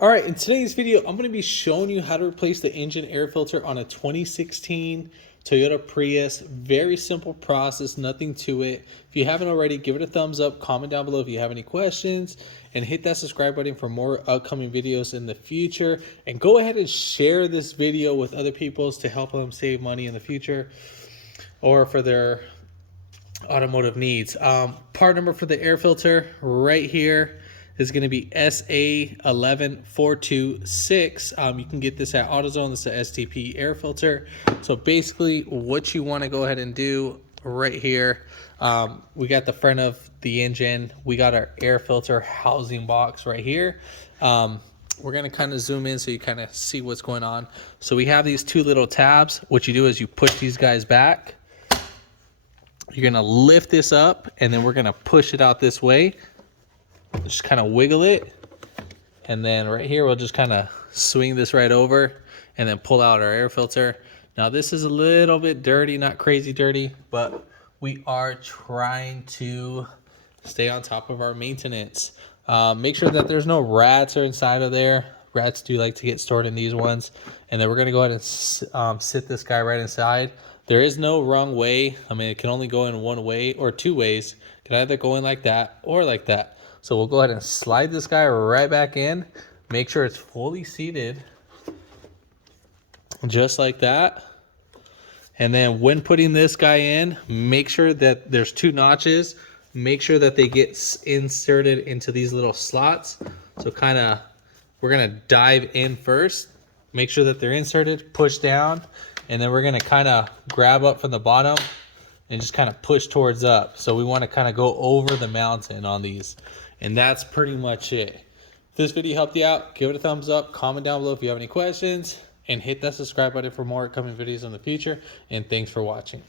All right, in today's video, I'm going to be showing you how to replace the engine air filter on a 2016 Toyota Prius. Very simple process, nothing to it. If you haven't already, give it a thumbs up, comment down below if you have any questions, and hit that subscribe button for more upcoming videos in the future. And go ahead and share this video with other people to help them save money in the future or for their automotive needs. Part number for the air filter right here is going to be SA11426. You can get this at AutoZone. This is a STP air filter. So basically what you want to go ahead and do right here, we got the front of the engine, we got our air filter housing box right here. We're going to kind of zoom in so you kind of see what's going on. So we have these two little tabs. What you do is you push these guys back. You're going to lift this up, and then we're going to push it out this way. Just kind of wiggle it. And then right here, we'll just kind of swing this right over and then pull out our air filter. Now, this is a little bit dirty, not crazy dirty, but we are trying to stay on top of our maintenance. Make sure that there's no rats or inside of there. Rats do like to get stored in these ones. And then we're going to go ahead and sit this guy right inside. There is no wrong way. I mean, it can only go in one way or two ways. It can either go in like that or like that. So we'll go ahead and slide this guy right back in. Make sure it's fully seated. Just like that. And then when putting this guy in, make sure that there's two notches. Make sure that they get inserted into these little slots. So kind of, we're going to dive in first. Make sure that they're inserted, push down. And then we're going to kind of grab up from the bottom and just kind of push towards up. So we want to kind of go over the mountain on these. And that's pretty much it. If this video helped you out, give it a thumbs up, comment down below if you have any questions, and hit that subscribe button for more upcoming videos in the future. And thanks for watching.